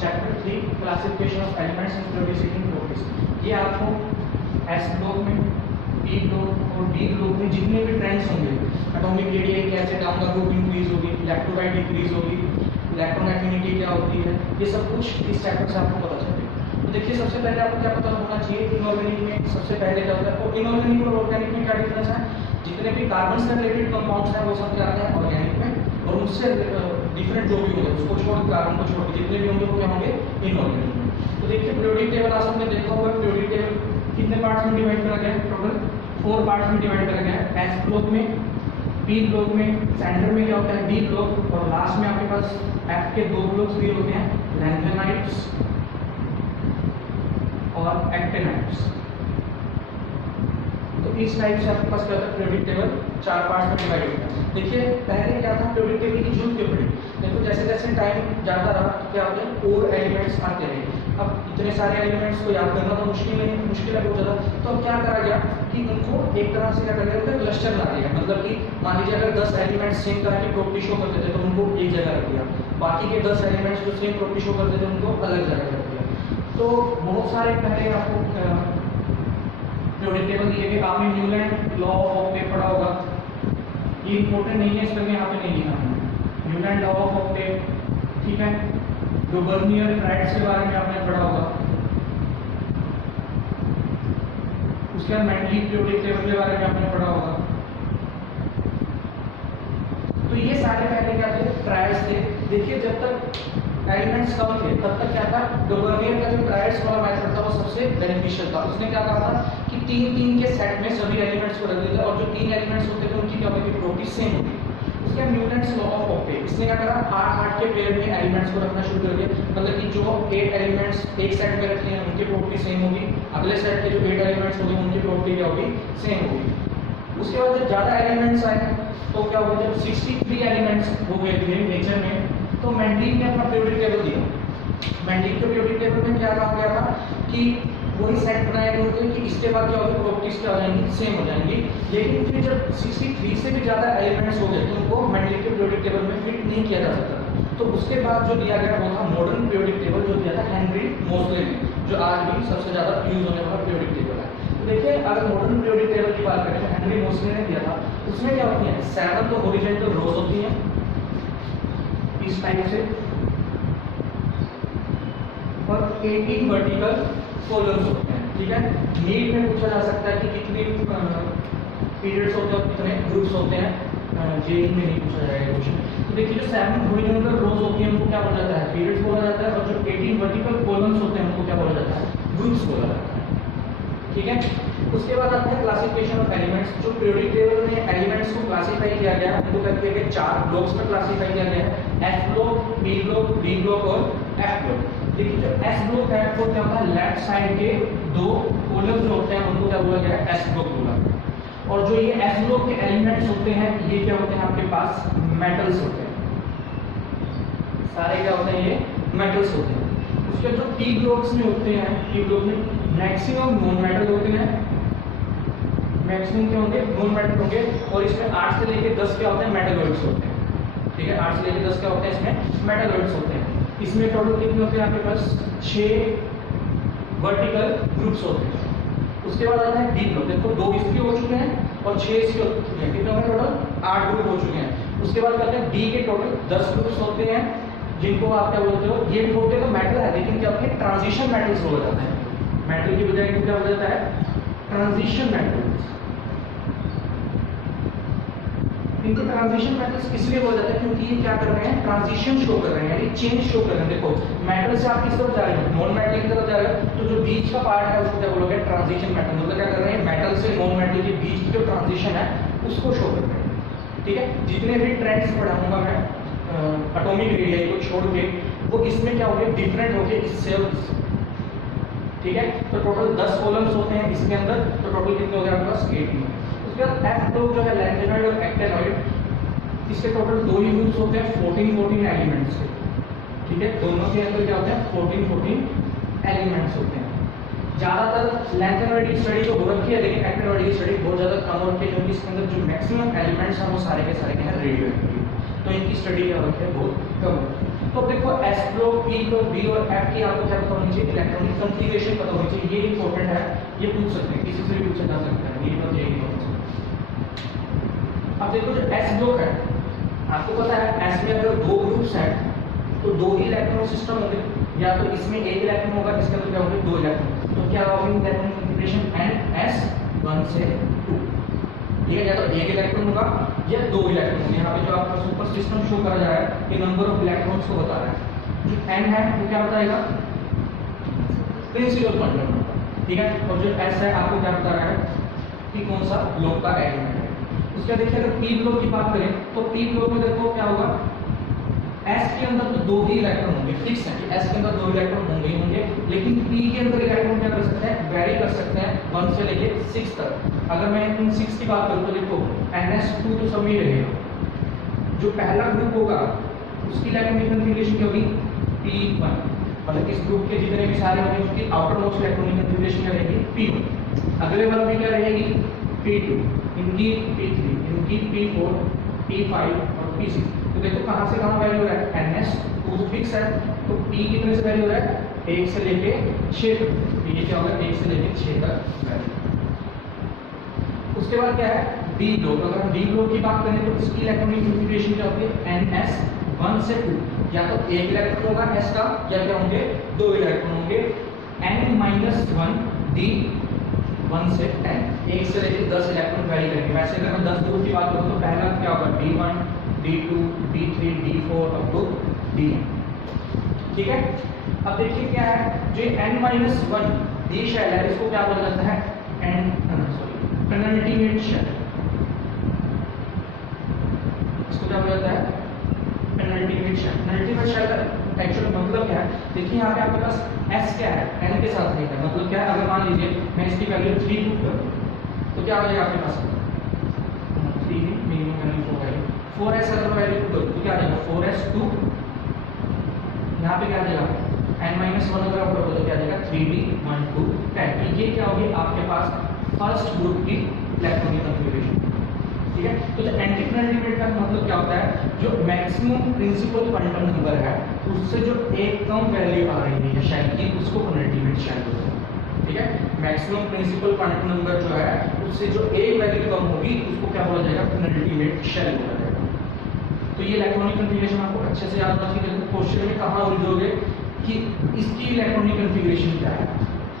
Chapter 3 classification of elements and producing properties. ये आपको S block में, पी ब्लॉक और डी ब्लॉक में जितने भी ट्रेंड्स होंगे, एटॉमिक रेडियस कैसे डाउन द ग्रुप इंक्रीज होगी, इलेक्ट्रोलाइट डिक्रीज होगी, इलेक्ट्रॉन एफिनिटी क्या होती है, ये सब कुछ इस चैप्टर से आपको पता चलेगा। तो देखिए सबसे पहले आपको क्या पता होना चाहिए, इनऑर्गेनिक में सबसे पहले क्या होता है, और इनऑर्गेनिक और ऑर्गेनिक में क्या डिफरेंस है, जितने भी कार्बन से रिलेटेड कंपाउंड्स हैं वो सब क्या आते हैं ऑर्गेनिक में, और उससे डिफरेंट जो भी होंगे उसको छोड़, कार्बन को छोड़ जितने भी होंगे वो क्या होंगे इनऑर्गेनिक में। तो देखिए पीरियोडिक टेबल आज हमने देखा होगा, पीरियोडिक टेबल कितने पार्ट्स में डिवाइड करा गया है, टोटल 4 पार्ट्स में डिवाइड करा गया है, एस ब्लॉक में, पी ब्लॉक में, सेंटर में क्या होता है डी ब्लॉक, और लास्ट में आपके पास एफ के 2 ब्लॉक्स भी होते हैं, लैंथेनाइट्स और एक्टिनाइट्स। तो इस टाइप से आपके पास क्या होता है पीरियोडिक टेबल 4 पार्ट्स में डिवाइड होता है। देखिए पहले क्या था पीरियोडिक टेबल की जरूरत क्यों पड़ी, देखो जैसे जैसे टाइम जाता रहा तो क्या होता है और एलिमेंट्स आते रहे, अब इतने सारे एलिमेंट्स को याद करना तो मुश्किल है बहुत ज़्यादा, तो अब क्या करा गया कि उनको एक तरह से क्या कर दिया, क्लस्टर ला दिया, मतलब कि मान लीजिए अगर 10 एलिमेंट्स सेम तरह की प्रॉपर्टी शो करते थे तो उनको एक जगह रख दिया, बाकी के 10 एलिमेंट्स जो सेम प्रॉपर्टी शो करते थे उनको अलग जगह रख दिया। तो बहुत सारे पहले आपको पीरियोडिक टेबल दिए गए, आपने न्यूलैंड लॉ ऑफ ऑक्टेव पढ़ा होगा, ये इंपॉर्टेंट नहीं है इसलिए मैं यहाँ पे नहीं लिखा हूँ, न्यूलैंड लॉ ऑफ ऑक्टेव, ठीक है, डुबर्नियर ट्राइड्स के बारे में आपने पढ़ा होगा, उसके बाद मेंडली पीरियोडिक टेबल के बारे में आपने पढ़ा होगा। तो ये सारे पहले क्या थे ट्रायड्स थे। देखिए जब तक एलिमेंट्स कम थे तब तक क्या था, डुबर्नियर का जो ट्रायड्स वाला मेथड था वो सबसे बेनिफिशियल था। उसने क्या कहा था कि 3-3 के सेट में सभी एलिमेंट्स को रख दिया और जो 3 एलिमेंट्स होते थे उनकी क्या होती थी प्रॉपर्टी सेम होती। उसके बाद न्यूटन्स लॉ ऑफ ऑक्टेव, इसने क्या करा 8-8 के पेयर में एलिमेंट्स को रखना शुरू कर दिया, मतलब कि जो 8 एलिमेंट्स एक सेट में रखे हैं उनकी प्रॉपर्टी सेम होगी, अगले सेट के जो 8 एलिमेंट्स होंगे उनकी प्रॉपर्टी क्या होगी सेम होगी। उसके बाद जब ज़्यादा एलिमेंट्स आए तो क्या होगा, जब 63 एलिमेंट्स हो गए थे नेचर में तो मेंडलीव ने अपना पीरियोडिक टेबल दिया। मेंडलीव के पीरियोडिक टेबल में क्या कहा गया था कि वही सेट बनाए गए थे कि इसके बाद क्या होगा प्रॉपर्टीज क्या हो जाएंगी सेम हो जाएंगी, लेकिन फिर जब 63 से भी ज़्यादा एलिमेंट्स हो गए तो उनको मेंडलीव के पीरियोडिक टेबल में फिट नहीं किया जा सकता। तो उसके बाद जो दिया गया वो था मॉडर्न पीरियोडिक टेबल, जो दिया था हेनरी मोसले ने, जो आज भी सबसे ज़्यादा यूज होने वाला पीरियोडिक टेबल है। तो देखिए अगर मॉडर्न पीरियोडिक टेबल की बात करें तो हेनरी मोसले ने दिया था, उसमें क्या होती है 7 तो हॉरिजॉन्टल रोज होती हैं इस टाइप से और 18 वर्टिकल कॉलम्स होते हैं, ठीक है। नीट में पूछा जा सकता है कि कितने पीरियड्स होते हैं और कितने ग्रुप्स होते हैं, जेई में नहीं पूछा जाएगा क्वेश्चन। तो देखिए जो 7 हॉरिजॉन्टल रोज होती हैं उनको क्या बोला जाता है पीरियड्स बोला जाता है, और जो 18 वर्टिकल कॉलम्स होते हैं उनको क्या बोला जाता है ग्रुप्स बोला जाता है, ठीक है। उसके बाद आता है क्लासिफिकेशन ऑफ एलिमेंट्स। जो पीरियोडिक टेबल में एलिमेंट्स को क्लासिफाई किया गया उनको कहते हैं 4 ब्लॉक्स में क्लासिफाई किया गया है, S block, P block, D block और एफ ब्लॉक। देखिए जो एस ब्लॉक है वो क्या होता है लेफ्ट साइड के 2 कॉलम जो होते हैं उनको क्या बोला गया है एस ब्लॉक बोला, और जो ये एस ब्लॉक के एलिमेंट्स होते हैं ये क्या होते हैं आपके पास मेटल्स होते हैं, सारे क्या होते हैं ये मेटल्स होते हैं। उसके जो पी ब्लॉक्स में होते हैं, पी ब्लॉक में मैक्सिमम नॉन मेटल होते हैं, मैक्सिमम क्या होंगे नॉन मेटल होंगे, और इसमें 8 से लेकर 10 क्या होते हैं मेटलॉइड्स होते हैं, ठीक है। 8 से लेकर 10 क्या होते हैं इसमें मेटलॉइड्स होते हैं। इसमें टोटल कितने होते हैं आपके पास 6 वर्टिकल ग्रुप्स होते हैं। उसके बाद आता है डी ब्लॉक, देखो 2 इसके हो चुके हैं और 6 इसके हो चुके हैं, कितने होंगे टोटल 8 ग्रुप हो चुके हैं। उसके बाद कहते हैं डी के टोटल 10 ग्रुप्स होते हैं, जिनको आप क्या बोलते हो ये भी बोलते हैं तो मेटल है, लेकिन क्या होते हैं ट्रांजिशन मेटल्स बोला जाता है, मेटल की बजाय क्या हो जाता है ट्रांजिशन मेटल्स। इनको ट्रांजिशन मेटल्स इसलिए बोला जाता है क्योंकि ये क्या कर रहे हैं ट्रांजिशन शो कर रहे हैं, यानी चेंज शो कर रहे हैं। देखो मेटल से आप किस तरफ जा रहे हो नॉन मेटल की तरफ जा रहे हो, तो जो बीच का पार्ट है उसको क्या बोलोगे ट्रांजिशन मेटल, मतलब क्या कर रहे हैं मेटल से नॉन मेटल के बीच की जो ट्रांजिशन है उसको शो कर रहे हैं, ठीक है। जितने भी ट्रेंड्स पढ़ाऊंगा मैं एटॉमिक रेडियस को छोड़ के वो इसमें क्या हो गया डिफरेंट हो गए इससे और इससे, ठीक है। तो टोटल 10 कॉलम्स होते हैं इसके अंदर, तो टोटल कितने हो गए आपके पास 18। उसके बाद एफ ब्लॉक जो है लैंथेनॉइड और एक्टिनॉइड, इसके टोटल 2 ही ग्रुप्स होते हैं 14 एलिमेंट्स के, ठीक है। दोनों के अंदर क्या होते हैं 14 एलिमेंट्स होते हैं। ज़्यादातर लैंथेनॉइड की स्टडी तो हो रखी है, लेकिन एक्टिनॉइड की स्टडी बहुत ज़्यादा कम हो रखी है, क्योंकि इसके अंदर जो मैक्सिमम एलिमेंट्स हैं वो सारे के सारे क्या है रेडियो एक्टिव, तो इनकी स्टडी क्या होती है बहुत कम। तो देखो S block P block B और एफ की आपको क्या पता होनी चाहिए, इलेक्ट्रॉनिक कॉन्फ़िगरेशन पता होनी चाहिए। ये इंपॉर्टेंट है, ये पूछ सकते हैं, किसी से भी पूछा जा सकता है, नीट और जेईई में। अब देखो जो एस ब्लॉक है, आपको पता है एस में अगर दो ग्रुप्स हैं तो दो ही इलेक्ट्रॉन सिस्टम होंगे, या तो इसमें एक इलेक्ट्रॉन होगा, इसके अंदर क्या होंगे, दो इलेक्ट्रॉन। तो क्या होगा इलेक्ट्रॉनिक कॉन्फ़िगरेशन NS1 से 2, ठीक है, या तो एक इलेक्ट्रॉन होगा या दो इलेक्ट्रॉन होंगे। यहाँ पे जो आपका सुपर सिस्टम शो करा जा रहा है ये नंबर ऑफ इलेक्ट्रॉन्स को बता रहा है। जो n है वो क्या बताएगा, प्रिंसिपल क्वांटम नंबर, ठीक है, और जो s है आपको क्या बता रहा है कि कौन सा ब्लॉक का एलिमेंट है। उसके देखिए अगर p ब्लॉक की बात करें तो p ब्लॉक में देखो क्या होगा, s के अंदर तो दो ही इलेक्ट्रॉन होंगे, फिक्स है कि s के अंदर दो इलेक्ट्रॉन होंगे ही होंगे, लेकिन p के अंदर इलेक्ट्रॉन क्या कर सकते हैं, वेरी कर सकते हैं 1 से लेके 6 तक। अगर मैं इन 6 की बात करूं तो देखो NS2 तो सब में रहेगा, जो पहला ग्रुप होगा उसकी इलेक्ट्रॉनिक कॉन्फ़िगरेशन क्या होगी, P1, मतलब इस ग्रुप के जितने भी सारे होंगे उसकी आउटर मोस्ट इलेक्ट्रॉनिक कॉन्फ़िगरेशन क्या रहेगी, P1। अगले वाले में क्या रहेगी, P2, इनकी P3, इनकी P4, P5 और P6। तो देखो कहां से कहां वैल्यू हो रहा है, NS2 तो फिक्स है, तो P कितने से वैल्यू हो रहा है, 1 से लेके 6 तक। तो ये क्या होगा, 1 से लेके 6 तक वैल्यू। उसके बाद क्या है, D ब्लॉक। अगर हम D ब्लॉक की बात करें तो इसकी इलेक्ट्रॉनिक कॉन्फ़िगरेशन क्या होती है, NS1 से 2, या तो एक इलेक्ट्रॉन होगा s का, या क्या होंगे, दो इलेक्ट्रॉन होंगे। n-1 D 1 से 10, 1 से लेकर 10 इलेक्ट्रॉन वैरी करेंगे। वैसे अगर मैं 10 ग्रुप की बात करूं तो पहला क्या होगा, D1, D2, D3, D4 up to D। ठीक है, अब देखिए क्या है, जो n-1 D शेल है इसको क्या बोला जाता है, पेनल्टीमेट शेल। इसको क्या बोला जाता है, पेनल्टीमेट शेल। पेनल्टीमेट शेल का एक्चुअल मतलब क्या है, देखिए यहाँ पे आपके पास s क्या है, n के साथ नहीं है, मतलब क्या है, अगर मान लीजिए मैं इसकी वैल्यू 3 पुट करूं तो क्या हो जाएगा आपके पास, 3 मिनिमम वैल्यू 4 है, 4s अगर वैल्यू पुट करूं तो क्या आ जाएगा, 4s2, यहाँ पे क्या आ जाएगा n-1 अगर आप करोगे तो क्या आ जाएगा 3d1 2 10। ये क्या होगी आपके पास फर्स्ट ग्रुप की इलेक्ट्रॉनिक कॉन्फ़िगरेशन। ठीक है, तो जो एंटी पेनल्टीमेट का मतलब क्या होता है, जो मैक्सिमम प्रिंसिपल क्वांटम नंबर है उससे जो एक कम वैल्यू आ रही है शेल की उसको पेनल्टीमेट शेल बोलते हैं। ठीक है, मैक्सिमम प्रिंसिपल क्वांटम नंबर जो है उससे जो एक वैल्यू कम होगी उसको क्या बोला जाएगा, पेनल्टीमेट शेल बोला जाएगा। तो ये इलेक्ट्रॉनिक कॉन्फ़िगरेशन आपको अच्छे से याद रखना चाहिए। क्वेश्चन में कहाँ उलझोगे कि इसकी इलेक्ट्रॉनिक कॉन्फ़िगरेशन क्या है,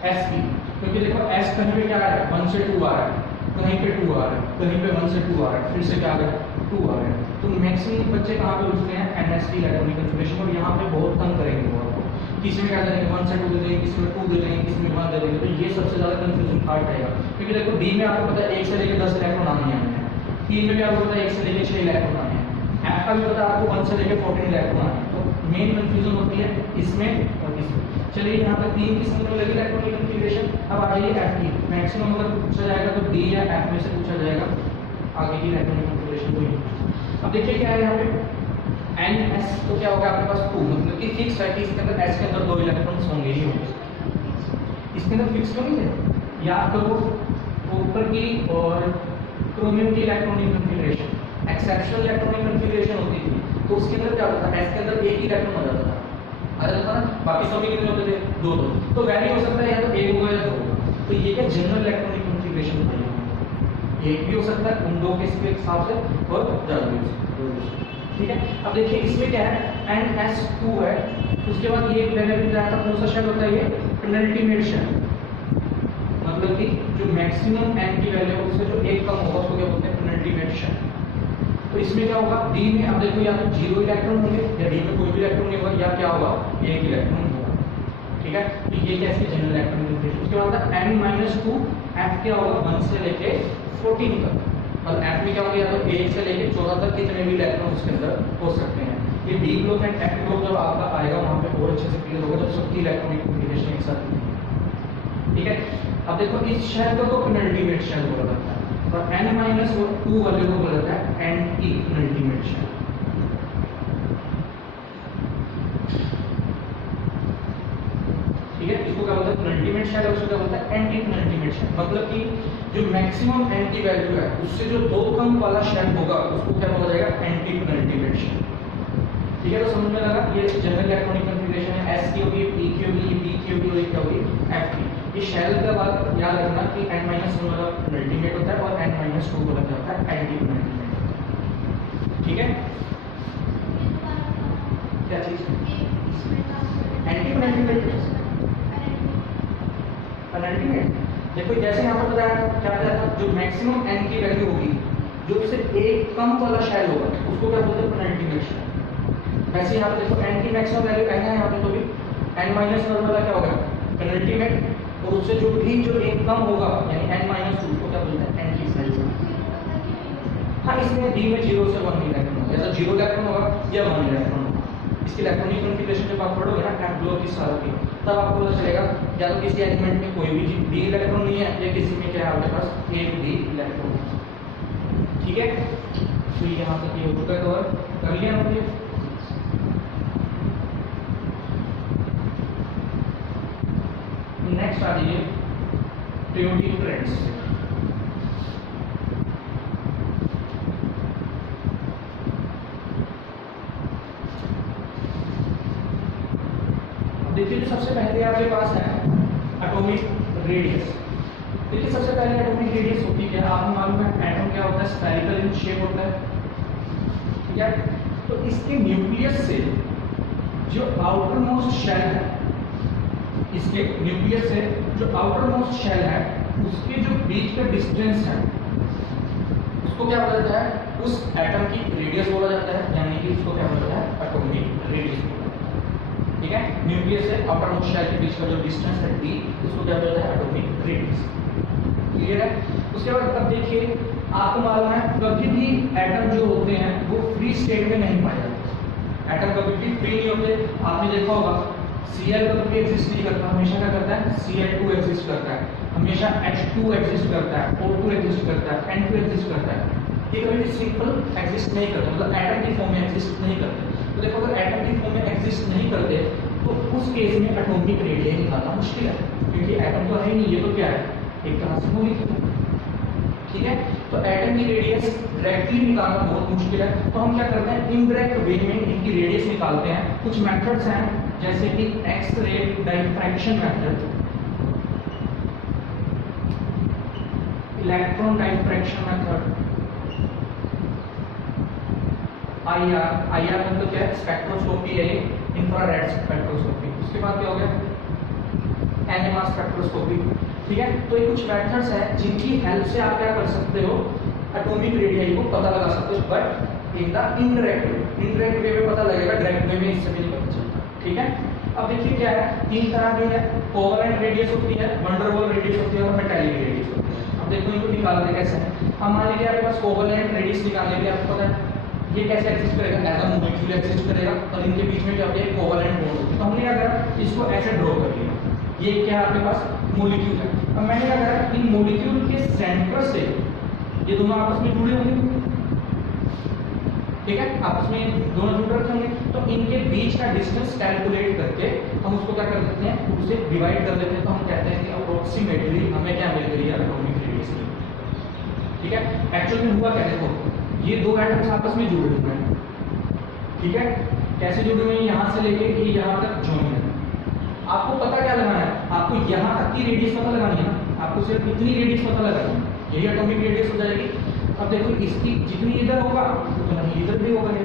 s की, क्योंकि देखो s कहीं पे क्या है, 1 से 2 आ रहा है, कहीं पे 2 आ रहा है, कहीं पे 1 से 2 आ रहा है, फिर से क्या आ रहा है, 2 आ रहा है। तो मैक्सिमम बच्चे कहाँ पे उलझते हैं, ns की इलेक्ट्रॉनिक कॉन्फ़िगरेशन, और यहाँ पे बहुत तंग करेंगे वो आपको, किसी में क्या करेंगे 1 से 2 दे देंगे, किसी में 2 दे देंगे, किसी में 1 दे देंगे। तो ये सबसे ज्यादा कंफ्यूजन पार्ट आएगा, क्योंकि देखो d में आपको पता है 1 से लेकर 10 इलेक्ट्रॉन आने हैं, t में भी आपको पता है 1 से लेकर 6 इलेक्ट्रॉन आने हैं, f का भी पता है आपको 1 से लेकर 14 इलेक्ट्रॉन आने हैं। तो मेन कंफ्यूजन होती है इसमें और इसमें। चलिए यहाँ पर 3 किस्म की लगी इलेक्ट्रॉनिक कॉन्फ़िगरेशन। अब आ जाइए f की, मैक्सिमम अगर पूछा जाएगा तो d या f में से पूछा जाएगा, आगे की इलेक्ट्रॉनिक कॉन्फ़िगरेशन को। अब देखिए क्या है यहाँ पे ns, तो क्या होगा आपके पास 2, मतलब कि फिक्स है कि इसके अंदर s के अंदर 2 इलेक्ट्रॉन्स होंगे ही होंगे। इसके अंदर फिक्स क्यों नहीं है, याद करो ऊपर की और क्रोमियम की electronic configuration exceptional electronic configuration होती थी, तो उसके अंदर क्या होता था, s के अंदर एक ही इलेक्ट्रॉन हो जाता था, आ जाता था ना, बाकी सभी कितने होते थे, 2 2। तो वैरी हो सकता है या तो 1 होगा या 2 होगा। तो ये क्या जनरल इलेक्ट्रॉनिक कॉन्फ़िगरेशन होती है, एक भी हो सकता है उन दो के हिसाब से और ज्यादा भी हो सकता है। ठीक है, अब देखिए इसमें क्या है, NS2 है, उसके बाद ये मैंने भी बताया था कौन सा शेल होता है, ये पेनल्टीमेट शेल, मतलब कि जो मैक्सिमम n की वैल्यू है उससे जो एक कम होगा उसको क्या बोलते हैं, पेनल्टीमेट शेल। तो इसमें क्या होगा, d में अब देखो या तो 0 इलेक्ट्रॉन होंगे, या d में कोई भी इलेक्ट्रॉन नहीं होगा, या क्या होगा, एक इलेक्ट्रॉन होगा। ठीक है, तो ये कैसे जनरल इलेक्ट्रॉनिक कॉन्फ़िगरेशन। उसके बाद n-2 f क्या होगा 1 से लेके 14 तक, और f में क्या होगा, या तो 1 से लेके 14 तक कितने भी इलेक्ट्रॉन उसके अंदर हो सकते हैं। ये d block and f block जब आपका आएगा वहां पे और अच्छे से क्लियर होगा, जब सबकी इलेक्ट्रॉनिक कॉन्फ़िगरेशन एक साथ होगी। ठीक है, अब देखो इस शेल को तो पेनल्टीमेट शेल बोला जाता है, और n-2 वाले को बोला जाता है एंटी पेनल्टीमेट शेल। ठीक है, इसको क्या बोलते हैं, पेनल्टीमेट शेल, उसको क्या बोलते हैं, एंटी पेनल्टीमेट शेल। मतलब कि जो मैक्सिमम n की वैल्यू है उससे जो 2 कम वाला शेल होगा उसको क्या बोला जाएगा, एंटी पेनल्टीमेट शेल। ठीक है, तो समझ में लगा, ये जनरल इलेक्ट्रॉनिक कॉन्फ़िगरेशन है। ये शेल का बात याद रखना कि n-1 वाला अल्टीमेट होता है और n-2 वाला क्या होता है एंटी पेनल्टीमेट। ठीक है, क्या चीज एंटी पेनल्टीमेट पेनल्टीमेट। देखो जैसे यहाँ पर बताया क्या बताया था, जो मैक्सिमम n की वैल्यू होगी, जो उससे एक कम वाला शेल होगा उसको क्या बोलते हैं पेनल्टीमेट शेल। वैसे यहाँ पे देखो n की मैक्सिमम वैल्यू n है यहाँ पे, तो भी n-1 वाला क्या होगा पेनल्टीमेट, और उससे जो भी जो एक कम होगा यानी n-2 उसको क्या बोलते हैं एंटी पेनल्टीमेट। हाँ, इसमें d में 0 से 1 इलेक्ट्रॉन होगा, जैसा 0 इलेक्ट्रॉन होगा या 1 इलेक्ट्रॉन होगा। इसकी इलेक्ट्रॉनिक कॉन्फ़िगरेशन जब आप पढ़ोगे ना टैब्लो की सारा की, तब आपको पता चलेगा या तो किसी एलिमेंट में कोई भी d इलेक्ट्रॉन नहीं है या किसी में क्या है आपके पास एक d इलेक्ट्रॉन है। ठीक है, तो यहाँ तक ये हो चुका है, कवर कर लिया हमने। नेक्स्ट आ जाइए पीरियोडिक ट्रेंड्स। देखिए जो सबसे पहले आपके पास है एटॉमिक रेडियस। देखिए सबसे पहले एटॉमिक रेडियस होती क्या है, आपको मालूम है एटम क्या होता है, स्फेरिकल इन शेप होता है। ठीक है, तो इसके न्यूक्लियस से जो आउटर मोस्ट शेल है, इसके न्यूक्लियस से जो आउटर मोस्ट शेल है उसके जो बीच का डिस्टेंस है उसको क्या बोला जाता है, उस एटम की रेडियस बोला जाता है, यानी कि उसको क्या बोला जाता है एटॉमिक रेडियस। ठीक है, न्यूक्लियस से आउटर मोस्ट शेल के बीच का जो डिस्टेंस है d, उसको क्या बोलते हैं एटॉमिक रेडियस। क्लियर है। उसके बाद अब देखिए आपको मालूम है कभी भी एटम जो होते हैं वो फ्री स्टेट में नहीं पाए जाते। एटम कभी भी फ्री नहीं होते। आपने देखा होगा Cl कभी भी एग्जिस्ट नहीं करता, हमेशा क्या करता है Cl2 एग्जिस्ट करता है, हमेशा H2 एग्जिस्ट करता है, O2 एग्जिस्ट करता है, N2 एग्जिस्ट करता है। ये कभी भी सिंपल एग्जिस्ट नहीं करते, मतलब एटम की फॉर्म में एग्जिस्ट नहीं करते। तो देखो अगर एटम की फॉर्म में एग्जिस्ट नहीं करते तो उस केस में एटॉमिक रेडियस निकालना मुश्किल है, क्योंकि एटम तो है ही नहीं, ये तो क्या है एक तरह से मॉलिक्यूल। ठीक है, तो एटम की रेडियस डायरेक्टली निकालना बहुत मुश्किल है, तो हम क्या करते हैं इनडायरेक्ट वे में इनकी रेडियस निकालते हैं। कुछ मेथड्स हैं जैसे कि X-ray diffraction method, electron diffraction method, IR मतलब क्या है स्पेक्ट्रोस्कोपी है, इंफ्रारेड स्पेक्ट्रोस्कोपी। उसके बाद क्या हो गया NMR स्पेक्ट्रोस्कोपी। ठीक है, तो ये कुछ मेथड्स हैं जिनकी हेल्प से आप क्या कर सकते हो एटॉमिक रेडियस को पता लगा सकते हो, but in the indirect way में पता लगेगा, डायरेक्ट वे में इससे भी नहीं पता चलता। ठीक है, अब देखिए क्या है, तीन तरह की है, कोवेलेंट रेडियस होती है, वैन डर वाल्स रेडियस होती है और मेटालिक रेडियस होती है। अब देखो इनको निकालते कैसे है। हम मान लीजिए आपके पास कोवेलेंट रेडियस निकालने के लिए आपको पता है ये कैसे एग्जिस्ट करेगा, एज अ मॉलिक्यूल एग्जिस्ट करेगा और इनके बीच में क्या होता है कोवेलेंट बॉन्ड होती है। तो हमने क्या करा इसको ऐसे ड्रॉ कर लिया, ये क्या आपके पास मॉलिक्यूल है। अब मैंने क्या करा इन मॉलिक्यूल के सेंटर से ये दोनों आपस में जुड़े होंगे, ठीक है आपस में दोनों जुड़ रखे होंगे, तो इनके बीच का डिस्टेंस कैलकुलेट करके हम उसको क्या कर देते हैं उसे डिवाइड कर देते हैं। तो हम कहते हैं कि अप्रोक्सीमेटली हमें क्या मिल गई है एटॉमिक रेडियस। ठीक है, एक्चुअली में हुआ क्या, देखो ये दो एटम्स आपस में जुड़े हुए हैं। ठीक है, कैसे जुड़े हुए हैं, यहाँ से लेके ये यहाँ तक जॉइन है। आपको पता क्या लगाना है, आपको यहाँ तक की रेडियस पता लगानी है ना, आपको सिर्फ इतनी रेडियस पता लगानी है, यही एटॉमिक रेडियस हो जाएगी। अब देखो इसकी जितनी इधर होगा उतना ही इधर भी होगा ये।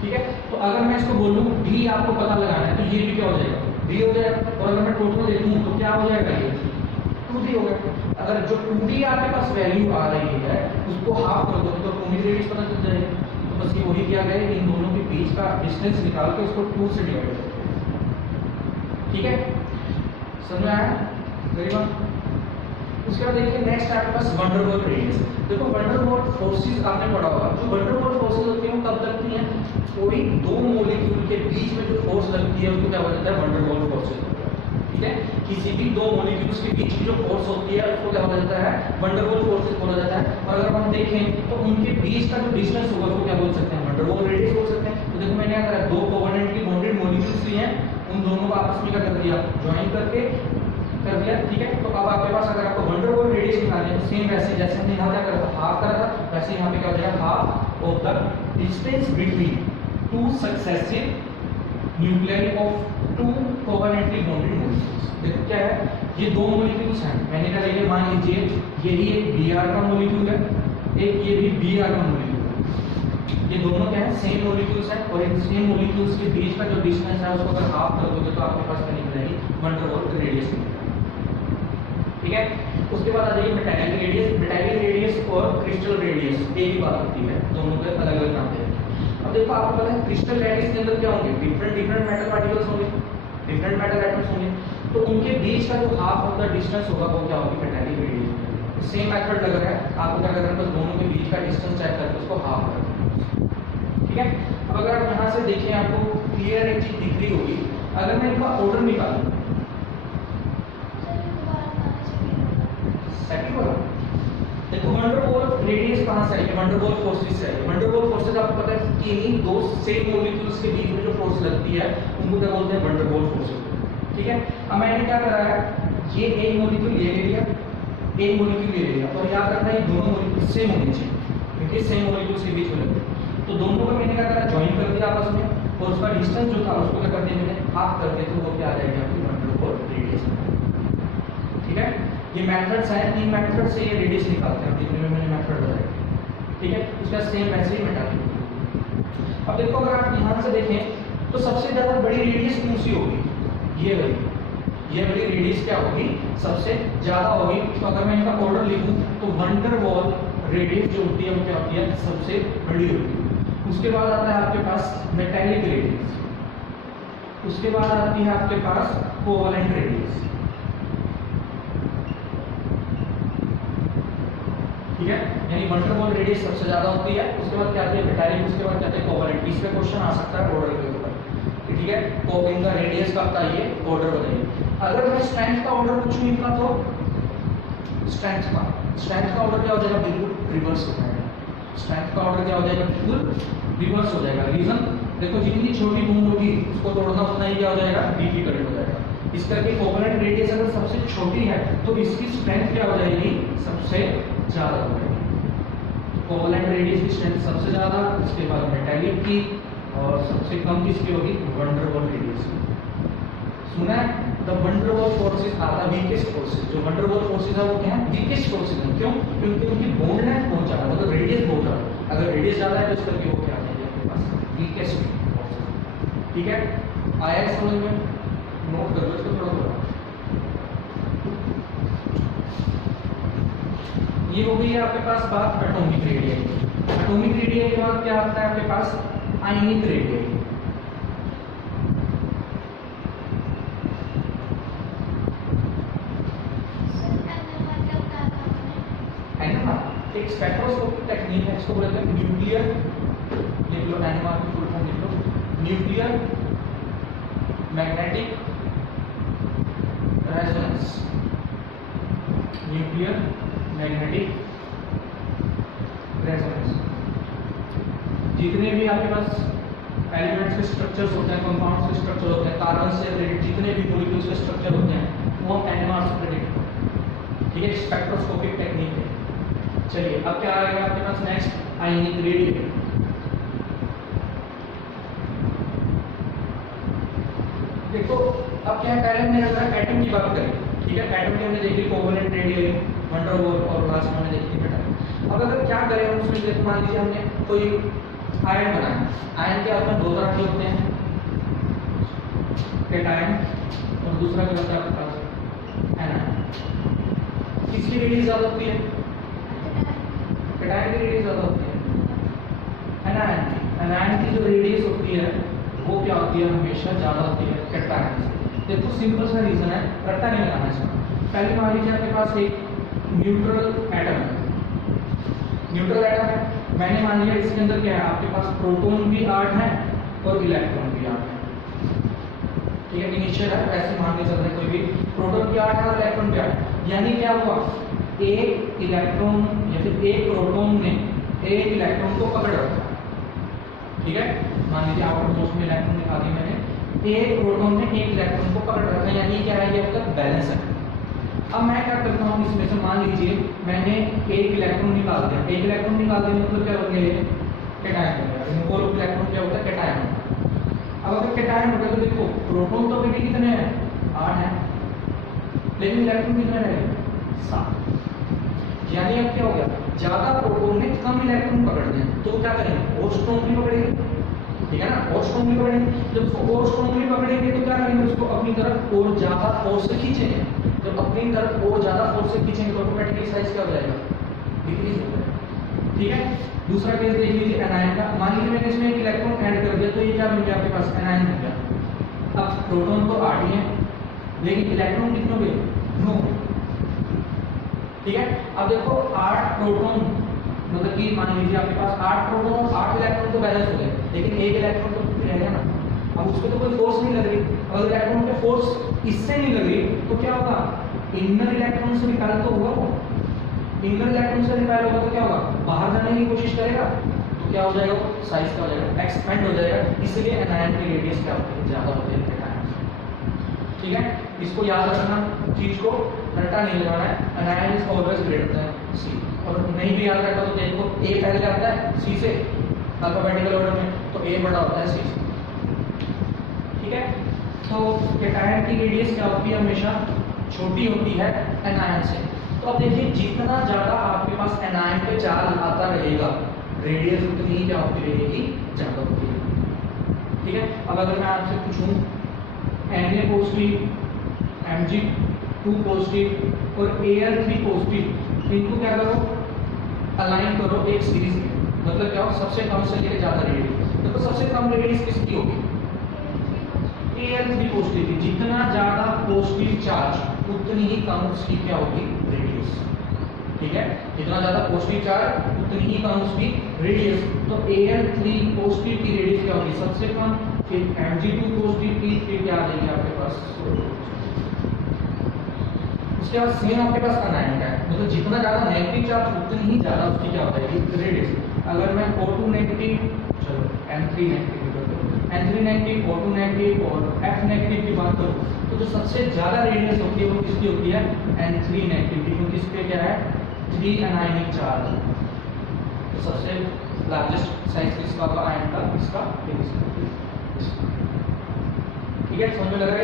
ठीक है, तो अगर मैं इसको बोलूँ d आपको पता लगाना है तो ये भी क्या हो जाएगा d हो जाएगा, और अगर मैं टोटल देखूँ तो क्या हो जाएगा ये 2d हो गया। अगर जो 2d आपके पास वैल्यू आ रही है उसको हाफ कर दो तो एटॉमिक रेडियस पता चल जाएगी। तो बस ये वही किया गया है, इन दोनों के बीच का डिस्टेंस निकाल के उसको 2 से डिवाइड कर दो। ठीक है, समझ में आया वेरी गुड। उसके बाद देखिए नेक्स्ट आपके पास वैन डर वाल्स रेडियस। देखो वैन डर वाल्स फोर्सेस आपने पढ़ा होगा, जो वैन डर वाल्स फोर्सेस होती हैं वो कब लगती हैं, कोई दो मॉलिक्यूल के बीच में जो फोर्स लगती है उसको क्या बोला जाता है वैन डर वाल्स फोर्सेस। ठीक है, किसी भी दो मॉलिक्यूल्स के बीच की जो फोर्स होती है उसको क्या बोला जाता है वैन डर वाल्स फोर्सेस बोला जाता है। और अगर हम देखें तो उनके बीच का जो डिस्टेंस होगा उसको क्या बोल सकते हैं वैन डर वाल्स रेडियस बोल सकते हैं। तो देखो मैंने क्या करा, दो कोवेलेंटली बॉन्डेड मॉलिक्यूल्स लिए हैं, उन दोनों को आपस में क्या कर दिया ज्वाइन करके कर दिया। ठीक है, तो अब आपके पास अगर आपको वैन डर वाल्स रेडियस निकालनी है तो सेम वैसे जैसे हमने यहाँ क्या करा था हाफ करा था, वैसे यहाँ पे क्या हो जाएगा half of the distance between two successive nuclei of two covalently bonded molecules. देखो क्या है, ये दो मॉलिक्यूल मॉलिक्यूल्स हैं, मैंने कहा देखिए मान लीजिए यही एक Br का मॉलिक्यूल है, एक ये भी Br का मॉलिक्यूल है, ये दोनों क्या है सेम मॉलिक्यूल्स हैं और इन सेम मॉलिक्यूल्स के बीच का जो डिस्टेंस है उसको अगर हाफ कर दोगे तो आपके पास क्या निकल जाएगी वन डर वॉल रेडियस। ठीक है, उसके बाद आ जाइए मेटालिक रेडियस। मेटालिक रेडियस और क्रिस्टल रेडियस एक ही बात होती है, दोनों के अलग अलग नाम हैं। अब देखो आपको पता है क्रिस्टल रेडियस के अंदर क्या होंगे, डिफरेंट मेटल पार्टिकल्स होंगे, डिफरेंट मेटल एटम्स होंगे, तो उनके बीच का जो हाफ ऑफ द डिस्टेंस होगा वो क्या होगी मेटालिक रेडियस। सेम मेथड लग रहा है, आपको क्या करना है बस दोनों के बीच का डिस्टेंस चेक करके उसको हाफ कर देना। ठीक है, अब अगर आप यहाँ से देखें आपको क्लियर एक चीज दिख रही होगी, अगर मैं इनका ऑर्डर निकालूं सेकंड वाला, देखो वंडरवॉल रेडियस कहां से आई है, वंडरवॉल फोर्सेस से आई है। वंडरवॉल फोर्सेस आपको पता है कि इन्हीं दो सेम मॉलिक्यूल्स के बीच में जो फोर्स लगती है उनको क्या बोलते हैं वंडरवॉल फोर्सेस। ठीक है, अब मैंने क्या करा है, ये एक मॉलिक्यूल ये ले लिया, एक मॉलिक्यूल ये ले लिया, और याद रखना ये दोनों मॉलिक्यूल सेम होने चाहिए क्योंकि सेम मॉलिक्यूल्स के बीच में लगते हैं, तो दोनों को मैंने क्या करा ज्वाइन कर दिया आपस में, और उसका डिस्टेंस जो था उसको क्या कर दिया मैंने हाफ कर दिया, तो वो क्या आ जाएगा आपकी वंडरवॉल रेडियस। ठीक है, ये मेथड्स हैं, इन मेथड से ये रेडियस निकालते हैं जितने में मैंने मेथड बताया। ठीक है, उसका सेम वैसे ही मेटालिक। अब देखो अगर आप यहाँ से देखें तो सबसे ज्यादा बड़ी रेडियस कौन सी होगी, ये वाली रेडियस क्या होगी सबसे ज्यादा होगी। तो अगर मैं इनका ऑर्डर लिखूं तो वंडरवॉल रेडियस जो होती है वो क्या होती है सबसे बड़ी होगी। उसके बाद आता है आपके पास मेटालिक रेडियस, उसके बाद आती है आपके पास कोवेलेंट रेडियस। ठीक है, यानी वंडरवॉल रेडियस सबसे ज्यादा होती है, उसके बाद क्या आती है मेटालिक, उसके बाद क्या आती है कोवेलेंट। इस पे क्वेश्चन आ सकता है ऑर्डर के ऊपर। ठीक है, को इनका रेडियस का बताइए, ऑर्डर बताइए। अगर मैं स्ट्रेंथ का ऑर्डर पूछूं इनका तो स्ट्रेंथ का ऑर्डर क्या हो जाएगा, बिल्कुल रिवर्स हो जाएगा। स्ट्रेंथ का ऑर्डर क्या हो जाएगा, बिल्कुल रिवर्स हो जाएगा। रीजन देखो जितनी छोटी बूंद होगी उसको तोड़ना उतना ही क्या हो जाएगा डिफिकल्ट हो जाएगा। इस करके कोवेलेंट रेडियस अगर सबसे छोटी है तो इसकी स्ट्रेंथ क्या हो जाएगी सबसे ज्यादा हो जाएगी। कोवेलेंट रेडियस की स्ट्रेंथ सबसे ज्यादा, उसके बाद मेटालिक की, और सबसे कम किसकी होगी वंडरवॉल रेडियस की। सुना है the van der Waals forces are the weakest forces, जो वंडरवॉल फोर्सेस है वो क्या है वीकेस्ट फोर्सेस है। क्यों, क्योंकि उनकी बॉन्ड लेंथ बहुत ज्यादा, मतलब रेडियस बहुत ज्यादा। अगर रेडियस ज्यादा है तो इस करके वो क्या आ जाएगी आपके पास वीकेस्ट फोर्सेस। ठीक है, आया समझ में, नोट कर लो इसको थोड़ा थोड़ा। ये हो गई आपके पास बात एटॉमिक रेडियस। एटॉमिक रेडियस के बाद क्या आता है आपके पास आयनिक रेडियस। एक स्पेक्ट्रोस्कोपिक टेक्निक है, इसको बोलते हैं न्यूक्लियर, लिख लो एनएमआर की फुल फॉर्म लिख लो, nuclear magnetic resonance. Nuclear magnetic resonance, जितने भी आपके पास एलिमेंट्स के स्ट्रक्चर्स होते हैं, कंपाउंड्स के स्ट्रक्चर होते हैं, कार्बन से रिलेटेड जितने भी मॉलिक्यूल्स के स्ट्रक्चर होते हैं वो हम एनएमआर से प्रेडिक्ट करते हैं। ठीक है, स्पेक्ट्रोस्कोपिक टेक्निक है। चलिए अब क्या आएगा आपके पास नेक्स्ट आयनिक रेडियस। देखो अब क्या पहले हमने एटम की बात करी। ठीक है, एटम की हमने देखी कोवेलेंट रेडियस, वंडरवॉल, और लास्ट में हमने देखी मेटल। अब अगर क्या करें हम उसमें, देखो मान लीजिए हमने कोई आयन बनाया, आयन के आपके दो तरह के होते हैं, कैटायन और दूसरा क्या होता है आपके पास एनायन। किसकी रेडियस ज्यादा होती है, कैटायन की रेडियस ज्यादा होती है, एनायन की। एनायन की जो रेडियस होती है वो क्या होती है हमेशा ज्यादा होती है कैटायन से। देखो सिंपल सा रीजन है, रट्टा नहीं लगाना इसका। पहले मान लीजिए आपके पास एक न्यूट्रल एटम है, न्यूट्रल एटम है, मैंने मान लिया इसके अंदर क्या है आपके पास प्रोटॉन भी 8 है और इलेक्ट्रॉन भी 8 है। ठीक है, इनिशियल है, वैसे मान के चल रहे कोई भी प्रोटॉन भी 8 है और इलेक्ट्रॉन भी 8 है, यानी क्या हुआ एक इलेक्ट्रॉन या फिर एक प्रोटॉन ने एक इलेक्ट्रॉन को पकड़ रखा। ठीक है, मान लीजिए आउटर मोस्ट में इलेक्ट्रॉन निकाल दिया मैंने, एक प्रोटॉन ने एक इलेक्ट्रॉन को पकड़ रखा, यानी क्या है ये आपका बैलेंस है। अब मैं क्या करता हूँ इसमें से, मान लीजिए मैंने एक इलेक्ट्रॉन निकाल दिया, एक इलेक्ट्रॉन निकाल देने मतलब क्या बन गया, कैटायन हो गया। इनको इलेक्ट्रॉन क्या होता है कैटायन। अब अगर कैटायन हो गया तो देखो प्रोटॉन तो अभी भी कितने हैं 8 हैं, लेकिन इलेक्ट्रॉन कितने रहेंगे 7। यानी अब क्या हो गया, ज्यादा प्रोटॉन ने कम इलेक्ट्रॉन पकड़ दिए तो वो क्या करेंगे और स्ट्रांगली पकड़ेंगे, ठीक है ना, और स्ट्रांगली पकड़ेंगे। जब उसको और स्ट्रांगली पकड़ेंगे तो क्या करेंगे, उसको अपनी तरफ और ज्यादा फोर्स से खींचेंगे। जब अपनी तरफ और ज्यादा फोर्स से खींचेंगे तो ऑटोमेटिकली साइज क्या हो जाएगा, डिक्रीज हो जाएगा। ठीक है, दूसरा केस देख लीजिए एनायन का। मान लीजिए मैंने इसमें एक इलेक्ट्रॉन ऐड कर दिया तो ये क्या बन गया आपके पास, एनायन हो गया। अब प्रोटॉन तो 8 ही है लेकिन इलेक्ट्रॉन कितने हो गए, 9। ठीक है, अब देखो 8 प्रोटॉन मतलब कि मान लीजिए आपके पास 8 प्रोटॉन और 8 इलेक्ट्रॉन तो बैलेंस हो गए, लेकिन एक इलेक्ट्रॉन तो रहेगा ना। अब उस पर तो कोई फोर्स नहीं लग रही। अगर इलेक्ट्रॉन पे फोर्स इससे नहीं लग रही तो क्या होगा, इनर इलेक्ट्रॉन से निकाल तो होगा वो, इनर इलेक्ट्रॉन से निकाल होगा तो क्या होगा, बाहर जाने की कोशिश करेगा तो क्या हो जाएगा, साइज क्या हो जाएगा, एक्सपेंड हो जाएगा। इसलिए एनायन की रेडियस क्या होती है, ज्यादा होती है। ठीक है, इसको याद रखना, चीज को रट्टा नहीं लगाना है। Anion is always greater than C. और नहीं भी याद रखा तो देखो ए पहले आता है सी से अल्फाबेटिकल ऑर्डर में, तो ए बड़ा होता है सी से। ठीक है, तो कैटायन की रेडियस क्या होती है, हमेशा छोटी होती है एनायन से। तो अब देखिए जितना ज्यादा आपके पास एनायन पे चार्ज आता रहेगा रेडियस उतनी ही क्या होती रहेगी, ज्यादा होती रहेगी। ठीक है, अब अगर मैं आपसे पूछूं Na पॉजिटिव, Mg2 पॉजिटिव और Al3 पॉजिटिव, इनको क्या करो, अलाइन करो एक सीरीज में। मतलब क्या हो, सबसे कम से लेकर ज्यादा रेडियस। देखो सबसे कम रेडियस किसकी होगी, Al3 पॉजिटिव की। जितना ज्यादा पॉजिटिव चार्ज उतनी ही कम उसकी क्या होगी, रेडियस। ठीक है, जितना ज्यादा पॉजिटिव चार्ज उतनी ही कम उसकी रेडियस। तो Al3 पॉजिटिव की रेडियस क्या होगी, सबसे कम। फिर Mg2 पॉजिटिव की फिर क्या आ जाएगी आपके पास, उसके बाद सेम आपके पास एनायन का है। मतलब जितना ज्यादा नेगेटिव चार्ज उतनी ही ज्यादा उसकी क्या होता है, रेडियस। अगर मैं O2 नेगेटिव, चलो N3 negative, N3 negative, O2 negative और F नेगेटिव की बात करूं तो जो सबसे ज्यादा रेडियस होती है वो किसकी होती है, N3 नेगेटिव की, क्योंकि इस पे क्या है 3 एनायनिक चार्ज। तो सबसे लार्जेस्ट साइज किसका होगा, आयन का, इसका। ठीक है, समझ में लग रहा है।